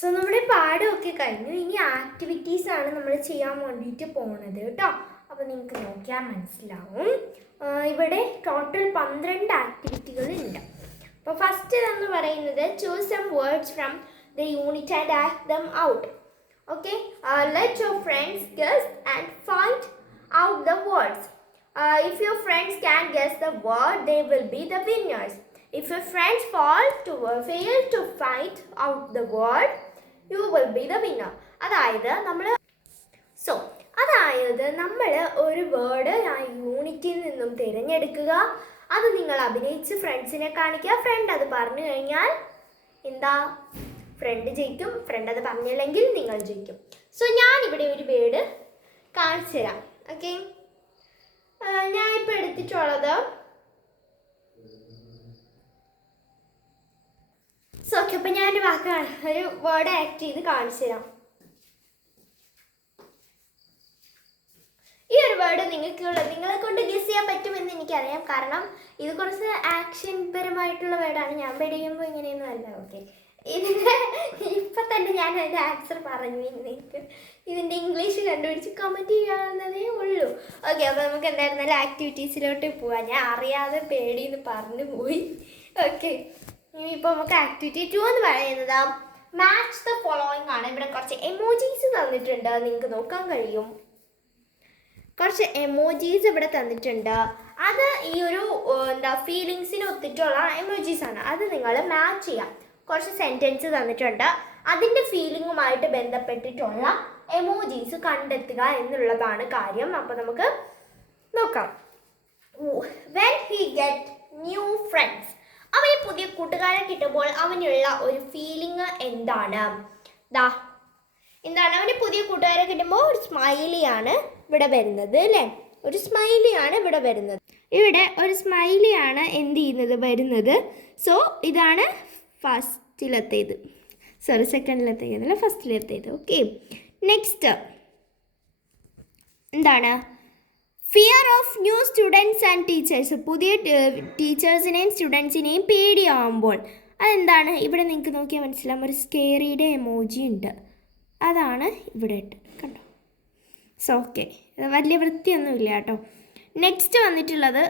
So നമ്മുടെ പാഠമൊക്കെ കഴിഞ്ഞു. ഇനി ആക്ടിവിറ്റീസ് ആണ് നമ്മൾ ചെയ്യാൻ വേണ്ടിയിട്ട് പോകുന്നത് കേട്ടോ. അപ്പോൾ നിങ്ങൾക്ക് നോക്കിയാൽ മനസ്സിലാവും. ഇവിടെ ടോട്ടൽ 12 ആക്ടിവിറ്റികളുണ്ട്. അപ്പോൾ ഫസ്റ്റ് എന്ന് പറയുന്നത് choose some words from the unit and act them out. Okay, let your friends guess and find out the words. If your friends can guess the word, they will be the winners. If your friends fail to find out the word, you will be the winner. അതായത് നമ്മൾ ഒരു word ആ യൂണിറ്റിൽ നിന്നും തിരഞ്ഞെടുക്കുക. അത് നിങ്ങൾ അഭിനയിച്ച് ഫ്രണ്ട്സിനെ കാണിക്കുക. ഫ്രണ്ട് അത് പറഞ്ഞു കഴിഞ്ഞാൽ എന്താ, ഫ്രണ്ട് ജയിക്കും. ഫ്രണ്ട് അത് പറഞ്ഞില്ലെങ്കിൽ നിങ്ങൾ ജയിക്കും. സോ ഞാനിവിടെ ഒരു വേർഡ് കാണിച്ചു തരാം. ഓക്കെ, ഞാനിപ്പോൾ എടുത്തിട്ടുള്ളത് ഓക്കെ. അപ്പം ഞാനൊരു വാക്കാണ്, ഒരു വേർഡ് ആക്ട് ചെയ്ത് കാണിച്ചു തരാം. ഈ ഒരു വേർഡ് നിങ്ങളെ കൊണ്ട് ഗസ് ചെയ്യാൻ പറ്റുമെന്ന് എനിക്കറിയാം. കാരണം ഇത് കുറച്ച് ആക്ഷൻ പരമായിട്ടുള്ള വേർഡാണ്. ഞാൻ പഠിക്കുമ്പോൾ ഇങ്ങനെയൊന്നും അല്ല. ഓക്കെ, ഇപ്പം തന്നെ ഞാൻ അതിൻ്റെ ആൻസർ പറഞ്ഞു. നിങ്ങൾക്ക് ഇതിൻ്റെ ഇംഗ്ലീഷ് കണ്ടുപിടിച്ച് കമൻറ്റ് ചെയ്യാവുന്നതേ ഉള്ളൂ. ഓക്കെ, അപ്പോൾ നമുക്ക് എന്തായിരുന്നാലും ആക്ടിവിറ്റീസിലോട്ട് പോവാം. ഞാൻ അറിയാതെ പേടിയെന്ന് പറഞ്ഞു പോയി. ഓക്കെ, ഇനിയിപ്പോൾ നമുക്ക് ആക്ടിവിറ്റി 2 എന്ന് പറയുന്നത് മാച്ച് ദ ഫോളോയിങ് ആണ്. ഇവിടെ കുറച്ച് എമോജീസ് തന്നിട്ടുണ്ട്, നിങ്ങൾക്ക് നോക്കാൻ കഴിയും. കുറച്ച് എമോജീസ് ഇവിടെ തന്നിട്ടുണ്ട്. അത് ഈ ഒരു ഫീലിങ്സിന് ഒത്തിട്ടുള്ള എമോജീസാണ്. അത് നിങ്ങൾ മാച്ച് ചെയ്യാം. കുറച്ച് സെൻറ്റൻസ് തന്നിട്ടുണ്ട്, അതിൻ്റെ ഫീലിങ്ങുമായിട്ട് ബന്ധപ്പെട്ടിട്ടുള്ള എമോജീസ് കണ്ടെത്തുക എന്നുള്ളതാണ് കാര്യം. അപ്പോൾ നമുക്ക് നോക്കാം. When he get new friends, അവന് പുതിയ കൂട്ടുകാരെ കിട്ടുമ്പോൾ അവനുള്ള ഒരു ഫീലിംഗ് എന്താണ്? എന്താണ് അവന് പുതിയ കൂട്ടുകാരെ കിട്ടുമ്പോൾ? ഒരു സ്മൈലിയാണ് ഇവിടെ വരുന്നത് അല്ലേ? ഒരു സ്മൈലിയാണ് ഇവിടെ വരുന്നത്. ഇവിടെ ഒരു സ്മൈലിയാണ് എന്ത് ചെയ്യുന്നത്, വരുന്നത്. സോ ഇതാണ് ഫസ്റ്റിലത്തേത്. സെക്കൻഡിലത്തേതല്ല, ഫസ്റ്റിലത്തേത്. ഓക്കെ, നെക്സ്റ്റ് എന്താണ്? Fear of new students and teachers. പുതിയ ടീച്ചേഴ്സിനെയും സ്റ്റുഡൻസിനെയും പേടിയാവുമ്പോൾ അതെന്താണ്? ഇവിടെ നിങ്ങൾക്ക് നോക്കിയാൽ മനസ്സിലാവും, ഒരു സ്കേറിയുടെ എമോജി ഉണ്ട്. അതാണ് ഇവിടെ ഇട്ട്, കണ്ടോ? സോ ഓക്കെ, വലിയ വൃത്തിയൊന്നുമില്ല കേട്ടോ. നെക്സ്റ്റ് വന്നിട്ടുള്ളത്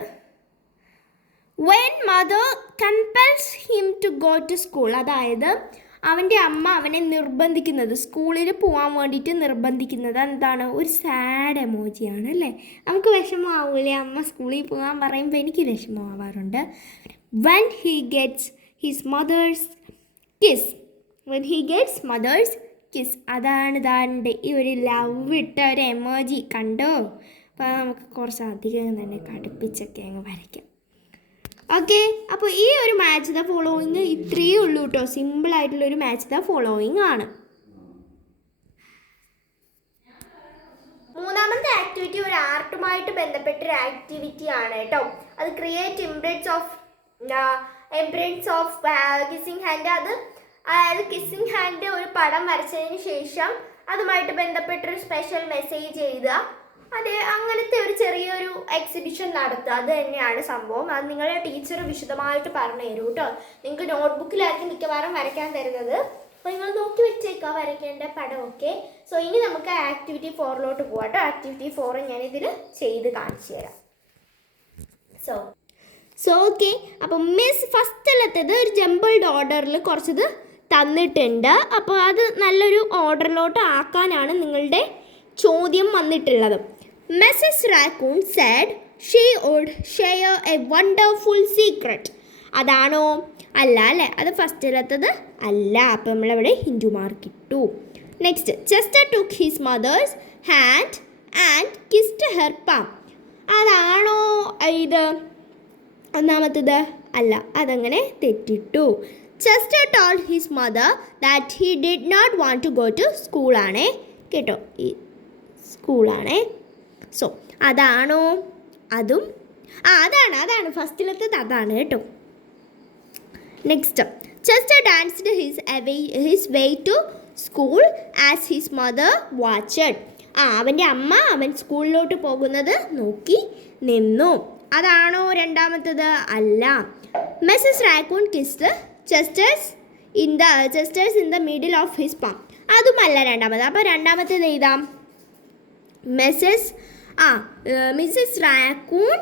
when mother compels him to go to school. അതായത് അവൻ്റെ അമ്മ അവനെ നിർബന്ധിക്കുന്നത്, സ്കൂളിൽ പോകാൻ വേണ്ടിയിട്ട് നിർബന്ധിക്കുന്നത് എന്താണ്? ഒരു സാഡ് എമോജിയാണ് അല്ലേ? നമുക്ക് വിഷമമാവൂലേ അമ്മ സ്കൂളിൽ പോകാൻ പറയുമ്പോൾ? എനിക്ക് വിഷമമാവാറുണ്ട്. When he gets his mother's kiss. When he gets mother's kiss, അതാണ് ഇതാണ്ട് ഈ ഒരു ലവ് ഇട്ട ഒരു എമോജി, കണ്ടോ? അപ്പോൾ നമുക്ക് കുറച്ച് അധികം തന്നെ കടുപ്പിച്ചൊക്കെ അങ്ങ് വരയ്ക്കാം. ഓക്കെ, അപ്പോൾ ഈ ഒരു മാച്ച് ദ ഫോളോയിങ് ഇത്രയേ ഉള്ളൂ കേട്ടോ. സിമ്പിളായിട്ടുള്ളൊരു മാച്ച് ദ ഫോളോയിങ് ആണ്. മൂന്നാമത്തെ ആക്ടിവിറ്റി ഒരു ആർട്ടുമായിട്ട് ബന്ധപ്പെട്ടൊരു ആക്ടിവിറ്റി ആണ് കേട്ടോ. അത് ക്രിയേറ്റ് ഇംപ്രിൻറ്റ്സ് ഓഫ് കിസ്സിങ് ഹാൻഡ്. അതായത് കിസ്സിങ് ഹാൻഡ് ഒരു പടം വരച്ചതിന് ശേഷം അതുമായിട്ട് ബന്ധപ്പെട്ടൊരു സ്പെഷ്യൽ മെസ്സേജ് എഴുതുക. അങ്ങനത്തെ ഒരു ചെറിയൊരു എക്സിബിഷൻ നടത്തുക. അത് തന്നെയാണ് സംഭവം. അത് നിങ്ങളുടെ ടീച്ചർ വിശദമായിട്ട് പറഞ്ഞു തരും കേട്ടോ. നിങ്ങൾക്ക് നോട്ട്ബുക്കിലായിരിക്കും മിക്കവാറും വരയ്ക്കാൻ തരുന്നത്. അപ്പോൾ നിങ്ങൾ നോക്കി വെച്ചേക്കുക വരയ്ക്കേണ്ട പടമൊക്കെ. സോ ഇനി നമുക്ക് ആക്ടിവിറ്റി 4ലോട്ട് പോകാം കേട്ടോ. ആക്ടിവിറ്റി 4 ഞാനിതിൽ ചെയ്ത് കാണിച്ചു തരാം. സോ ഓക്കെ, അപ്പം മിസ് ഫസ്റ്റിലത്തേത് ഒരു ജമ്പിൾഡ് ഓർഡറിൽ കുറച്ചത് തന്നിട്ടുണ്ട്. അപ്പോൾ അത് നല്ലൊരു ഓർഡറിലോട്ട് ആക്കാനാണ് നിങ്ങളുടെ ചോദ്യം വന്നിട്ടുള്ളത്. Mrs Raccoon said she would share a wonderful secret. അതാണോ? അല്ല അല്ലേ? അത് ഫസ്റ്റിലത്തത് അല്ല. അപ്പോൾ നമ്മളവിടെ ഹിൻഡു മാർക്ക് ഇട്ടു. Next, Chester took his mother's hand and kissed her palm. അതാണോ ഇത്? ഒന്നാമത്തത് അല്ല, അതങ്ങനെ തെറ്റിട്ടു. Chester told his mother that he did not want to go to സ്കൂളാണേ കേട്ടോ. ഈ സ്കൂളാണേ. സോ അതാണോ? അതും അതാണ് ഫസ്റ്റിലത്തേത്, അതാണ് കേട്ടോ. Next, Chester danced his way to school as his mother watched. അവൻ്റെ അമ്മ അവൻ സ്കൂളിലോട്ട് പോകുന്നത് നോക്കി നിന്നു. അതാണോ രണ്ടാമത്തത്? അല്ല. Mrs Raccoon kissed Chester's in the Chester's in the middle of his palm. അതുമല്ല രണ്ടാമത്. അപ്പോൾ രണ്ടാമത്തേത് എഴുതാം. Mrs Raccoon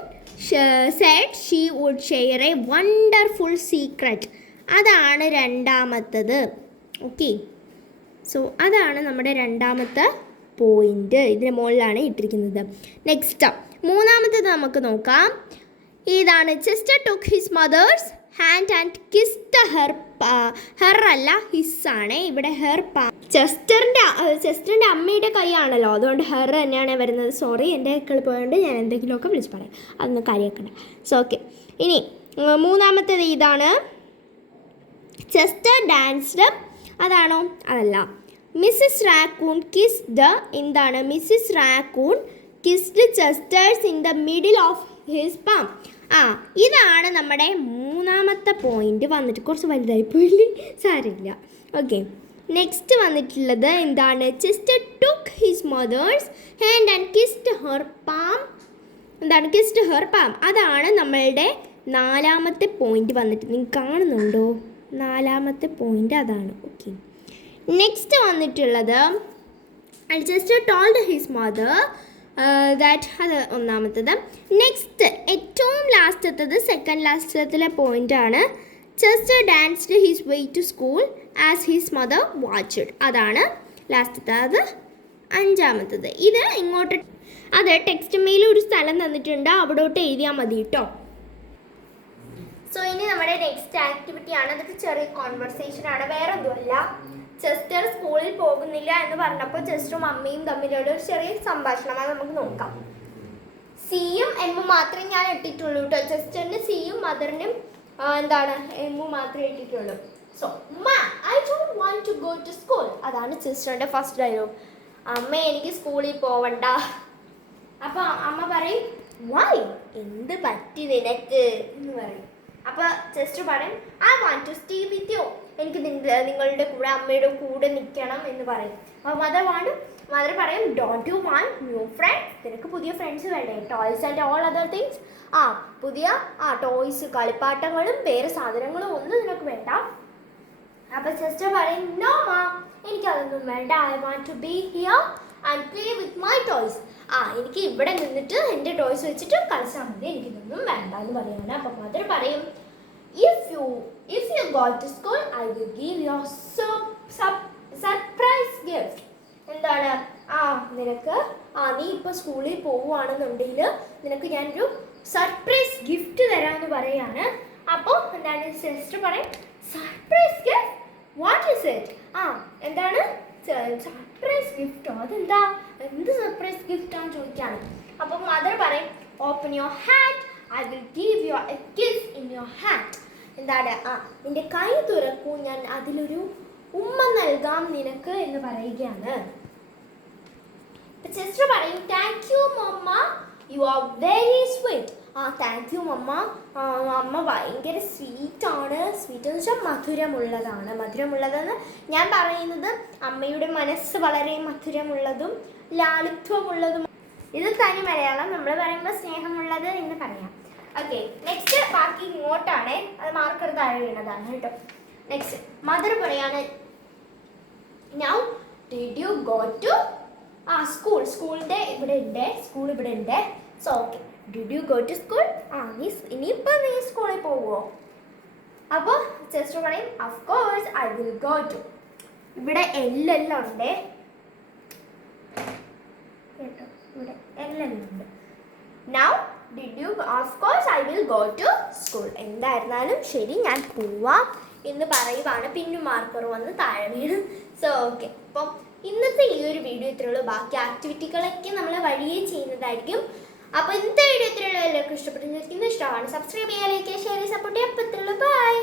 said she would share a wonderful secret. അതാണ് രണ്ടാമത്തത്. ഓക്കെ, സോ അതാണ് നമ്മുടെ രണ്ടാമത്തെ പോയിന്റ്. ഇതിന് മുകളിലാണ് ഇട്ടിരിക്കുന്നത്. നെക്സ്റ്റ് മൂന്നാമത്തേത് നമുക്ക് നോക്കാം. ഇതാണ് Chester took his mother's hand and kissed her അല്ല ഹിസ് ആണ് ഇവിടെ. ഹെർ ചെസ്റ്ററിൻ്റെ അമ്മയുടെ കൈയാണല്ലോ, അതുകൊണ്ട് ഹെർ തന്നെയാണ് വരുന്നത്. സോറി, എൻ്റെ കൈകൾ പോയതുകൊണ്ട് ഞാൻ എന്തെങ്കിലുമൊക്കെ വിളിച്ച് പറയാം, അതൊന്നും കാര്യമാക്കണ്ട. സോ ഓക്കെ, ഇനി മൂന്നാമത്തേത് ഇതാണ്. Chester danced. അതാണോ? അതല്ല. Mrs Raccoon kissed. എന്താണ്? Mrs Raccoon kissed Chester's in the middle of his palm. ഇതാണ് നമ്മുടെ മൂന്നാമത്തെ പോയിന്റ് വന്നിട്ട്. കുറച്ച് വലുതായി പോയില്ലേ, സാരമില്ല. ഓക്കെ, നെക്സ്റ്റ് വന്നിട്ടുള്ളത് എന്താണ്? Chester took his mother's hand and kissed her palm. എന്താണ്? Kissed her palm. അതാണ് നമ്മളുടെ നാലാമത്തെ പോയിന്റ് വന്നിട്ട്. നിങ്ങൾ കാണുന്നുണ്ടോ? നാലാമത്തെ പോയിന്റ് അതാണ്. ഓക്കെ, നെക്സ്റ്റ് വന്നിട്ടുള്ളത് Chester told his mother that. അത് ഒന്നാമത്തത്. നെക്സ്റ്റ് ഏറ്റവും ലാസ്റ്റത്തത്, സെക്കൻഡ് ലാസ്റ്റത്തിലെ പോയിൻ്റാണ്. Chester danced his way to school as his mother watched. അതാണ് ലാസ്റ്റത്തെ. അത് അഞ്ചാമത്തത്. ഇത് ഇങ്ങോട്ട് അത് ടെക്സ്റ്റ് മെയിൽ ഒരു സ്ഥലം തന്നിട്ടുണ്ട്, അവിടോട്ട് എഴുതിയാൽ മതി കേട്ടോ. സോ ഇനി നമ്മുടെ നെക്സ്റ്റ് ആക്ടിവിറ്റി ആണ്. അതൊക്കെ ചെറിയ കോൺവെർസേഷൻ ആണ്, വേറെ ഒന്നുമല്ല. ചെസ്റ്റർ സ്കൂളിൽ പോകുന്നില്ല എന്ന് പറഞ്ഞപ്പോൾ ചെസ്റ്ററും അമ്മയും തമ്മിലുള്ള ഒരു ചെറിയ സംഭാഷണം. അത് നമുക്ക് നോക്കാം. സിയും എമ്മും മാത്രമേ ഞാൻ ഇട്ടിട്ടുള്ളൂ കേട്ടോ. ചെസ്റ്ററിന് സിയും മദറിനും എന്താണ് എമ്മും മാത്രമേ ഇട്ടിട്ടുള്ളൂ. So I don't want to go to school. അതാണ് ചെസ്റ്ററിൻ്റെ ഫസ്റ്റ് ഡയലോഗ്. അമ്മ, എനിക്ക് സ്കൂളിൽ പോവണ്ട. അപ്പോൾ അമ്മ പറയും, വൈ? എന്ത് പറ്റി നിനക്ക് എന്ന് പറയും. അപ്പോൾ ചെസ്റ്റർ പറയും, I want to stay with you. എനിക്ക് നിങ്ങളുടെ കൂടെ, അമ്മയുടെ കൂടെ നിൽക്കണം എന്ന് പറയും. അപ്പോൾ മദർ പറയും, don't you want new friends? നിനക്ക് പുതിയ ഫ്രണ്ട്സ് വേണ്ടേ? Toys and all other things. പുതിയ ടോയ്സ്, കളിപ്പാട്ടങ്ങളും വേറെ സാധനങ്ങളും ഒന്നും നിനക്ക് വേണ്ട. അപ്പോൾ സിസ്റ്റർ പറയും, നോ മാ, എനിക്കതൊന്നും വേണ്ട. I want to be here and play with my toys. എനിക്ക് ഇവിടെ നിന്നിട്ട് എൻ്റെ ടോയ്സ് വെച്ചിട്ട് കളിച്ചാൽ മതി, എനിക്കിതൊന്നും വേണ്ട എന്ന് പറയാണ്. അപ്പോൾ മദർ പറയും, if you go to school, I will give you a surprise gift. എന്താണ്? നിനക്ക് നീ ഇപ്പോൾ സ്കൂളിൽ പോവുകയാണെന്നുണ്ടെങ്കിൽ നിനക്ക് ഞാനൊരു സർപ്രൈസ് ഗിഫ്റ്റ് തരാമെന്ന് പറയാണ്. അപ്പോൾ എന്താണ്? സിസ്റ്റർ പറയും, surprise gift? What is it? എന്താണ് സർപ്രൈസ് ഗിഫ്റ്റോ? അതെന്താ? എന്ത് സർപ്രൈസ് ഗിഫ്റ്റാന്ന് ചോദിക്കുകയാണ്. അപ്പോൾ മദർ പറയും, open your hand, I will give you A kiss in your hand. എന്താണ്? നിന്റെ കൈ തുറക്കൂ, ഞാൻ അതിലൊരു ഉമ്മ നൽകാം നിനക്ക് എന്ന് പറയുകയാണ്. സിസ്റ്റർ പറയും, thank you mama, you are very sweet. Thank you mama, അമ്മ ഭയങ്കര സ്വീറ്റാണ്. സ്വീറ്റ് എന്ന് വെച്ചാൽ മധുരമുള്ളതാണ്. മധുരമുള്ളതെന്ന് ഞാൻ പറയുന്നത് അമ്മയുടെ മനസ്സ് വളരെ മധുരമുള്ളതും ലാളിത്യമുള്ളതും. ഇത് തനി മലയാളം. നമ്മൾ പറയുമ്പോൾ സ്നേഹമുള്ളത് എന്ന് പറയാം. ഓക്കെ, നെക്സ്റ്റ് ബാക്കി ഇങ്ങോട്ടാണ്. അത് മാർക്കർ താഴെ വീണതാണ് കേട്ടോ. നെക്സ്റ്റ് മദർ പറയാണ്, now did you go to school? സ്കൂളിൻ്റെ ഇവിടെ ഉണ്ട്, സ്കൂൾ ഇവിടെ ഉണ്ട്. So okay, did you go to school? ഇനിയിപ്പോൾ നീ സ്കൂളിൽ പോവുമോ? അപ്പോൾ സിസ്റ്റർ പറയും, of course I will go to. ഇവിടെ എല്ലാം ഉണ്ട് കേട്ടോ, ഇവിടെ എല്ലാം ഉണ്ട്. Now did you? Of course I will go to school. എന്തായിരുന്നാലും ശരി, ഞാൻ പോവാം എന്ന് പറയുവാണ്. പിന്നെ മാർക്കർ വന്ന് താഴെ വീണു. സോ ഓക്കെ, അപ്പം ഇന്നത്തെ ഈ ഒരു വീഡിയോ ഇത്രയുള്ളൂ. ബാക്കി ആക്ടിവിറ്റികളൊക്കെ നമ്മൾ വഴിയേ ചെയ്യുന്നതായിരിക്കും. അപ്പോൾ ഇന്നത്തെ വീഡിയോ ഇത്രയുള്ളൂ. എല്ലാവർക്കും ഇഷ്ടപ്പെട്ടു. ഇഷ്ടമാണ് സബ്സ്ക്രൈബ് ചെയ്യുക, ലൈക്ക് ചെയ്യുക, ഷെയർ ചെയ്യുക, സപ്പോർട്ട് ചെയ്യുക. അപ്പോൾ ഇത്രയുള്ളൂ. ബൈ.